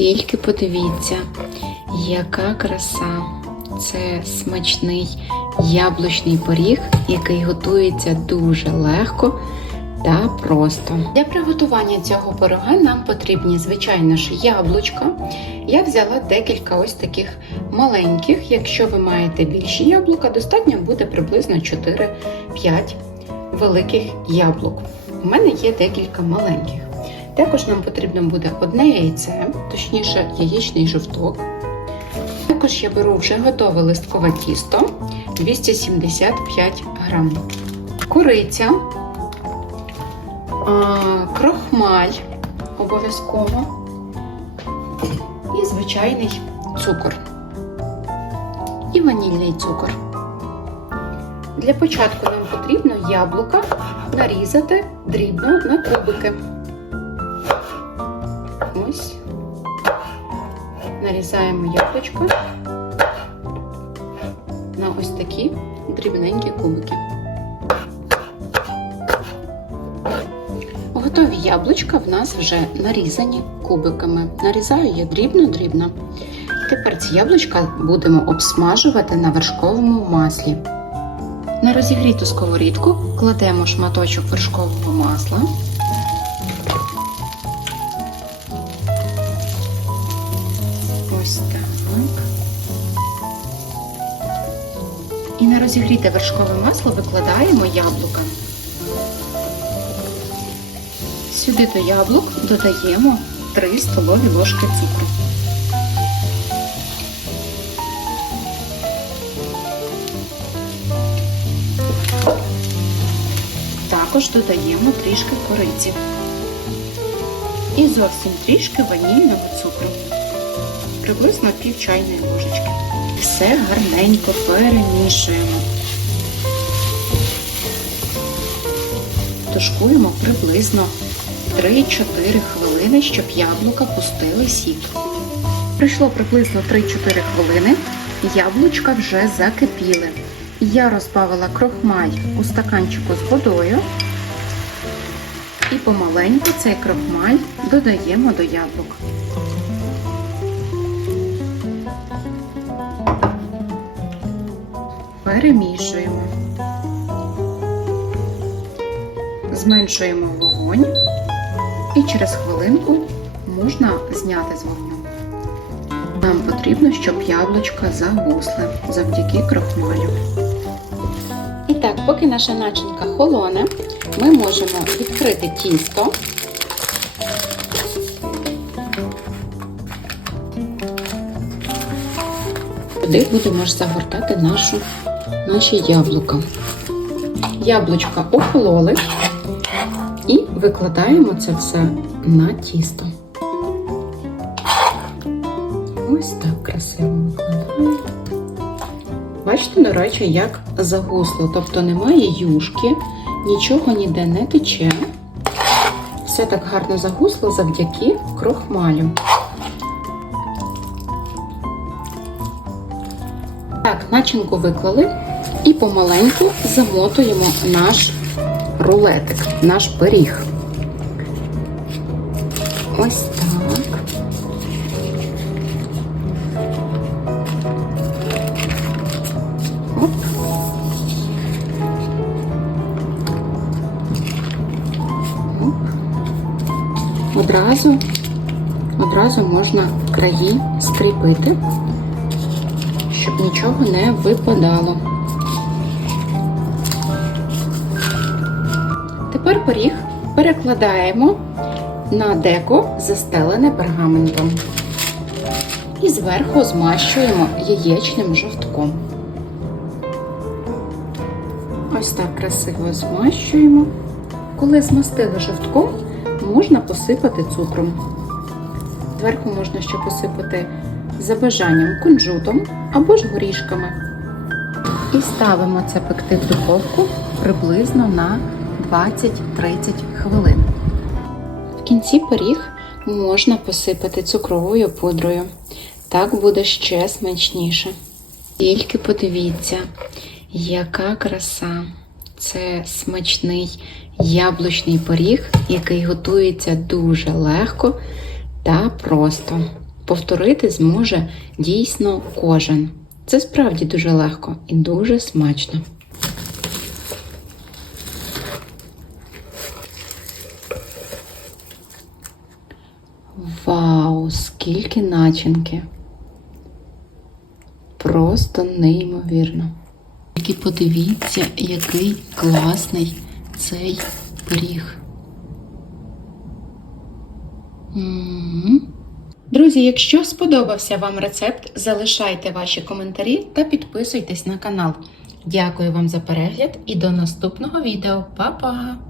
Тільки подивіться, яка краса. Це смачний яблучний пиріг, який готується дуже легко та просто. Для приготування цього пирога нам потрібні, звичайно ж, яблучка. Я взяла декілька ось таких маленьких. Якщо ви маєте більші яблука, достатньо буде приблизно 4-5 великих яблук. У мене є декілька маленьких. Також нам потрібно буде одне яйце, точніше яєчний жовток. Також я беру вже готове листкове тісто 275 грам. Кориця, а, крохмаль обов'язково і звичайний цукор. І ванільний цукор. Для початку нам потрібно яблука нарізати дрібно на кубики. Нарізаємо яблучко на ось такі дрібненькі кубики. Готові яблучка в нас вже нарізані кубиками. Нарізаю я дрібно-дрібно. Тепер ці яблучка будемо обсмажувати на вершковому маслі. На розігріту сковорідку кладемо шматочок вершкового масла. Розігріте вершкове масло викладаємо яблука. Сюди до яблук додаємо 3 столові ложки цукру. Також додаємо трішки кориці. І зовсім трішки ванільного цукру. Приблизно пів чайної ложечки. Все гарненько перемішуємо. Тушкуємо приблизно 3-4 хвилини, щоб яблука пустили сік. Пройшло приблизно 3-4 хвилини, яблучка вже закипіли. Я розбавила крохмаль у стаканчику з водою і помаленьку цей крохмаль додаємо до яблук. Перемішуємо. Зменшуємо вогонь і через хвилинку можна зняти з вогню. Нам потрібно, щоб яблучка загусли завдяки крохмалю. І так, поки наша начинка холоне, ми можемо відкрити тісто. Туди будемо ж загортати нашу, наші яблука. Яблучка охололи і викладаємо це все на тісто. Ось так красиво викладаємо. Бачите, до речі, як загусло, тобто немає юшки, нічого ніде не тече. Все так гарно загусло завдяки крохмалю. Так, начинку виклали і помаленьку замотуємо наш рулетик, наш пиріг. Ось так. Оп. Оп. Одразу, одразу можна краї скріпити, щоб нічого не випадало. Пиріг перекладаємо на деко, застелене пергаментом. І зверху змащуємо яєчним жовтком. Ось так красиво змащуємо. Коли змастили жовтком, можна посипати цукром. Зверху можна ще посипати за бажанням кунжутом або ж горішками. І ставимо це пекти в духовку приблизно на 20-30 хвилин. В кінці пиріг можна посипати цукровою пудрою. Так буде ще смачніше. Тільки подивіться, яка краса. Це смачний яблучний пиріг, який готується дуже легко та просто. повторити зможе дійсно кожен. Це справді дуже легко і дуже смачно. Вау, скільки начинки! Просто неймовірно. Тільки подивіться, який класний цей пиріг. М. Друзі, якщо сподобався вам рецепт, залишайте ваші коментарі та підписуйтесь на канал. Дякую вам за перегляд і до наступного відео. Па-па!